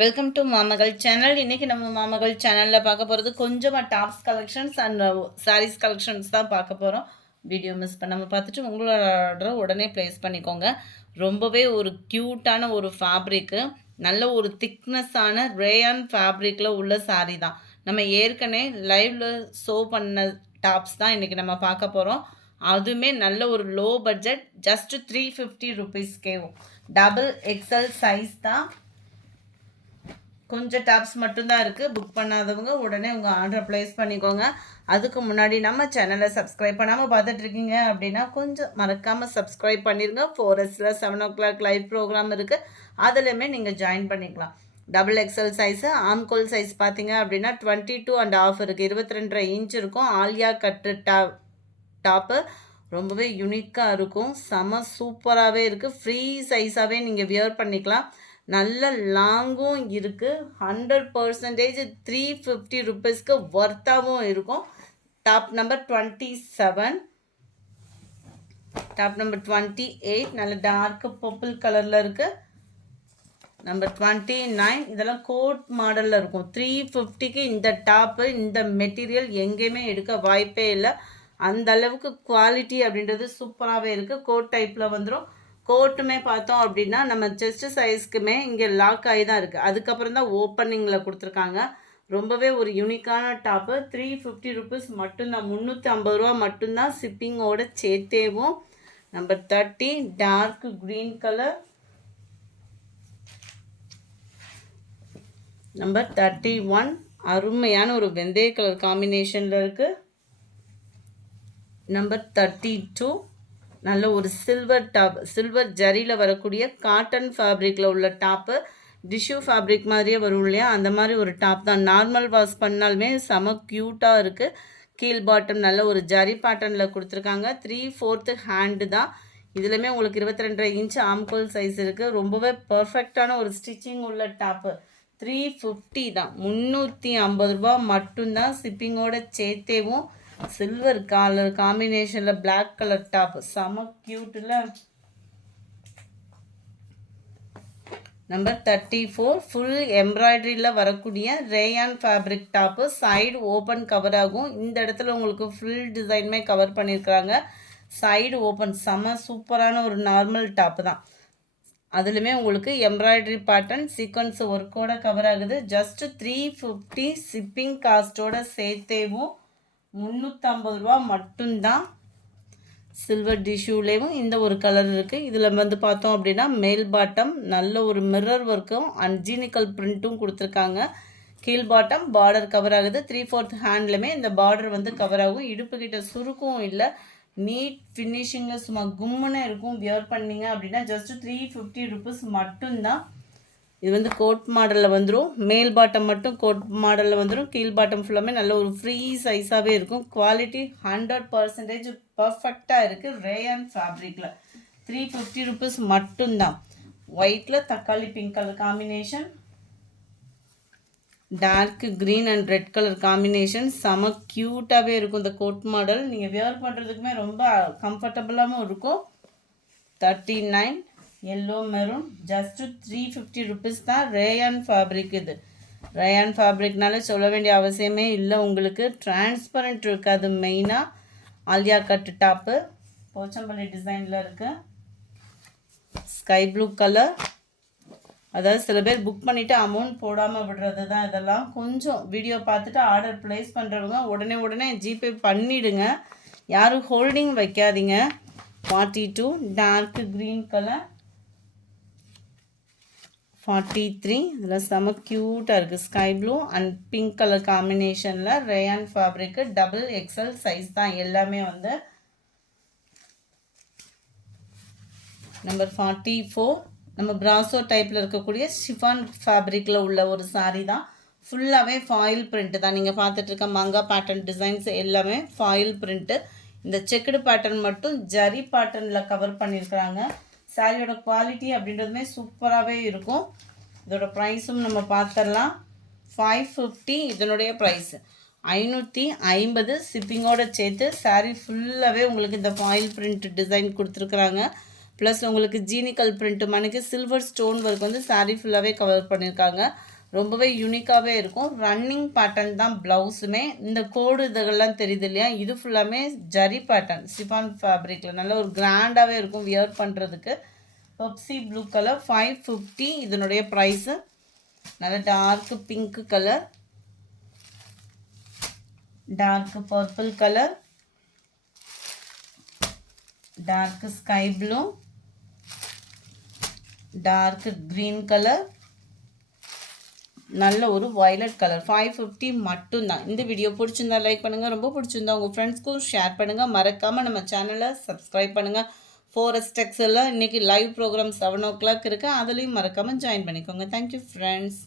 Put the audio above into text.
Welcome to மாமகள் channel. இன்றைக்கி நம்ம மாமகள் சேனலில் பார்க்க போகிறது கொஞ்சமாக tops collections and sarees collections தான் பார்க்க போகிறோம். வீடியோ மிஸ் பண்ணாமல் பார்த்துட்டு உங்களோட ஆர்டரை உடனே ப்ளேஸ் பண்ணிக்கோங்க. ரொம்பவே ஒரு க்யூட்டான ஒரு ஃபேப்ரிக்கு, நல்ல ஒரு திக்னஸ்ஸான ரேயான் ஃபேப்ரிக்கில் உள்ள சாரீ தான். நம்ம ஏற்கனவே லைவில் ஷோ பண்ண டாப்ஸ் தான் இன்றைக்கி நம்ம பார்க்க போகிறோம். அதுவுமே நல்ல ஒரு லோ பட்ஜெட், ஜஸ்ட் 350 ருபீஸ்க்கேவும். டபுள் எக்ஸல் சைஸ் தான். கொஞ்சம் டாப்ஸ் மட்டும்தான் இருக்குது. புக் பண்ணாதவங்க உடனே உங்கள் ஆர்டரை ப்ளேஸ் பண்ணிக்கோங்க. அதுக்கு முன்னாடி நம்ம சேனலை சப்ஸ்கிரைப் பண்ணாமல் பார்த்துட்ருக்கீங்க அப்படின்னா கொஞ்சம் மறக்காமல் சப்ஸ்கிரைப் பண்ணிடுங்க. 4Sல 7 o'clock லைவ் ப்ரோக்ராம் இருக்குது, அதுலேயுமே நீங்கள் ஜாயின் பண்ணிக்கலாம். டபுள் எக்ஸல் சைஸு, ஆம்கோல் சைஸ் பார்த்தீங்க அப்படின்னா 22.5 இருக்குது, 22.5 இன்ச் இருக்கும். ஆலியா கட்டு டாப்பு ரொம்பவே யூனிக்காக இருக்கும், செம சூப்பராகவே இருக்குது. ஃப்ரீ சைஸாகவே நீங்கள் வியர் பண்ணிக்கலாம். நல்ல லாங்கும் இருக்குது. 100% 350 ருபீஸ்க்கு ஒர்த்தாகவும் இருக்கும். டாப் நம்பர் 27, டாப் நம்பர் 28 நல்ல டார்க் பர்பிள் கலரில் இருக்குது. நம்பர் 29 இதெல்லாம் கோட் மாடலில் இருக்கும். 350க்கு இந்த டாப்பு, இந்த மெட்டீரியல் எங்கேயுமே எடுக்க வாய்ப்பே இல்லை. அந்த அளவுக்கு குவாலிட்டி அப்படின்றது சூப்பராகவே இருக்குது. கோட் டைப்பில் வந்துடும். கோட்டுமே பார்த்தோம் அப்படின்னா நம்ம செஸ்ட்டு சைஸ்க்குமே இங்கே லாக் ஆகி தான் இருக்குது. அதுக்கப்புறம் தான் ஓப்பனிங்கில் கொடுத்துருக்காங்க. ரொம்பவே ஒரு யூனிக்கான டாப்பு. 350 ருபீஸ் மட்டும்தான், 350 ரூபா மட்டும்தான் ஷிப்பிங்கோட சேர்த்தேவும். Number 30 dark green colour. Number 31 அருமையான ஒரு வெந்தய கலர் காம்பினேஷனில் இருக்குது. நம்பர் 32 நல்ல ஒரு சில்வர் டாப், சில்வர் ஜரியில் வரக்கூடிய காட்டன் ஃபேப்ரிக்கில் உள்ள டாப்பு. டிஷ்யூ ஃபேப்ரிக் மாதிரியே வரும் இல்லையா, அந்த மாதிரி ஒரு டாப் தான். நார்மல் வாஷ் பண்ணாலுமே செம க்யூட்டாக இருக்குது. கீழ் பாட்டம் நல்ல ஒரு ஜரி பேட்டர்னில் கொடுத்துருக்காங்க. 3/4 ஹேண்டு தான். இதுலையுமே உங்களுக்கு 22.5 இன்ச் ஆம்கோல் சைஸ் இருக்குது. ரொம்பவே பர்ஃபெக்டான ஒரு ஸ்டிச்சிங் உள்ள டாப்பு. 350 தான், 350 ரூபா மட்டும்தான் ஷிப்பிங்கோட சேர்த்தேவும். சில்வர் கலர் காம்பினேஷனில் பிளாக் கலர் டாப், செம க்யூட்டில். நம்பர் 34 ஃபுல் எம்ப்ராய்டரியில் வரக்கூடிய rayon fabric top. Side open cover ஆகும். இந்த இடத்துல உங்களுக்கு ஃபுல் டிசைனுமே கவர் பண்ணியிருக்கிறாங்க. சைடு ஓப்பன், செம சூப்பரான ஒரு நார்மல் டாப்பு தான். அதுலேயுமே உங்களுக்கு எம்ப்ராய்டரி பேட்டர்ன் சீக்வன்ஸ் ஒர்க்கோட கவர் ஆகுது. ஜஸ்ட் 350 ஷிப்பிங் காஸ்ட்டோட சேர்த்தேவும் 350 ரூபா மட்டும்தான். சில்வர் டிஷ்யூலேயும் இந்த ஒரு கலர் இருக்குது. இதில் வந்து பார்த்தோம் அப்படின்னா மேல் பாட்டம் நல்ல ஒரு மிரர் ஒர்க்கும் அன்ஜீனிக்கல் பிரிண்ட்டும் கொடுத்துருக்காங்க. கீழ் பாட்டம் பார்டர் கவர் ஆகுது. 3/4 ஹேண்ட்லையுமே இந்த பார்டர் வந்து கவர் ஆகும். இடுப்புக்கிட்ட சுருக்கும் இல்லை, நீட் ஃபினிஷிங்கில் சும்மா கும்முன்னு இருக்கும். வியர் பண்ணிங்க அப்படின்னா ஜஸ்ட் 350 ருபீஸ் மட்டும்தான். இது வந்து கோட் மாடலில் வந்துடும். மேல் பாட்டம் மட்டும் கோட் மாடலில் வந்துடும். கீழ் பாட்டம் ஃபுல்லாமே நல்ல ஒரு ஃப்ரீ சைஸாகவே இருக்கும். குவாலிட்டி 100% பர்ஃபெக்டாக இருக்குது. ரேயான் ஃபேப்ரிக்கில் 350 ருபீஸ் மட்டும்தான். ஒயிட்டில் தக்காளி pink colour combination, dark green and red colour combination, செம க்யூட்டாகவே இருக்கும். இந்த கோட் மாடல் நீங்கள் வியர் பண்ணுறதுக்குமே ரொம்ப கம்ஃபர்டபுளாகவும் இருக்கும். 39 எல்லோ மெரூன், ஜஸ்ட்டு 350 ருபீஸ் தான். Rayon fabric. இது ரேயான் ஃபேப்ரிக்னால சொல்ல வேண்டிய அவசியமே இல்லை உங்களுக்கு. டிரான்ஸ்பரண்ட் இருக்காது. மெயினாக ஆலியா கட்டு டாப்பு போச்சம்பள்ளி டிசைனில் இருக்குது. Sky blue colour. அதாவது சில பேர் புக் பண்ணிவிட்டு அமௌண்ட் போடாமல் விடுறது தான் இதெல்லாம். கொஞ்சம் வீடியோ பார்த்துட்டு ஆர்டர் ப்ளேஸ் பண்ணுறவங்க உடனே ஜிபே பண்ணிவிடுங்க. யாரும் ஹோல்டிங் வைக்காதீங்க. 42 டார்க் க்ரீன் கலர். 43 இதில் செம க்யூட்டாக இருக்குது. Sky blue and pink colour காம்பினேஷனில் rayon fabric. Double XL size தான் எல்லாமே வந்து. நம்பர் 44 நம்ம பிராசோ டைப்பில் இருக்கக்கூடிய ஷிஃபான் ஃபேப்ரிக்கில் உள்ள ஒரு சாரீ தான். ஃபுல்லாகவே ஃபாயில் பிரிண்ட்டு தான். நீங்கள் பார்த்துட்ருக்க மங்கா பேட்டர்ன் டிசைன்ஸ் எல்லாமே ஃபாயில் பிரிண்ட்டு. இந்த செக்குடு பேட்டர்ன் மட்டும் ஜரி பேட்டர்னில் கவர் பண்ணியிருக்கிறாங்க. சாரியோட குவாலிட்டி அப்படின்றதுமே சூப்பராகவே இருக்கும். இதோட ப்ரைஸும் நம்ம பார்த்துடலாம். 550 இதனுடைய ப்ரைஸு. 550 ஷிப்பிங்கோடு சேர்த்து. சாரீ ஃபுல்லாகவே உங்களுக்கு இந்த ஃபாயில் பிரிண்ட் டிசைன் கொடுத்துருக்குறாங்க. ப்ளஸ் உங்களுக்கு ஜீனிக்கல் பிரிண்ட் மணிக்கு சில்வர் ஸ்டோன் ஒர்க் வந்து சாரீ ஃபுல்லாகவே கவர் பண்ணியிருக்காங்க. ரொம்பவே யூனிக்காகவே இருக்கும். ரன்னிங் பேட்டர்ன் தான் ப்ளவுஸுமே. இந்த கோடு இதெல்லாம் தெரியுது இல்லையா, இது ஃபுல்லாமே ஜரி பேட்டர்ன் சிஃபான் ஃபேப்ரிக்கில் நல்ல ஒரு கிராண்டாகவே இருக்கும் வியர் பண்ணுறதுக்கு. பெப்சி ப்ளூ கலர் 550 இதனுடைய ப்ரைஸு. நல்ல dark pink colour, dark purple colour, dark sky blue, dark green colour, நல்ல ஒரு வயலட் கலர். 550 மட்டும்தான். இந்த வீடியோ பிடிச்சிருந்தா லைக் பண்ணுங்கள், ரொம்ப பிடிச்சிருந்தா உங்கள் ஃப்ரெண்ட்ஸ்க்கும் ஷேர் பண்ணுங்கள். மறக்காமல் நம்ம சேனலை சப்ஸ்கிரைப் பண்ணுங்கள். ஃபாரஸ்ட் டெக்ஸ்டைலில் இன்றைக்கி லைவ் ப்ரோக்ராம் 7 o'clock இருக்குது, அதுலேயும் மறக்காமல் ஜாயின் பண்ணிக்கோங்க. Thank you friends.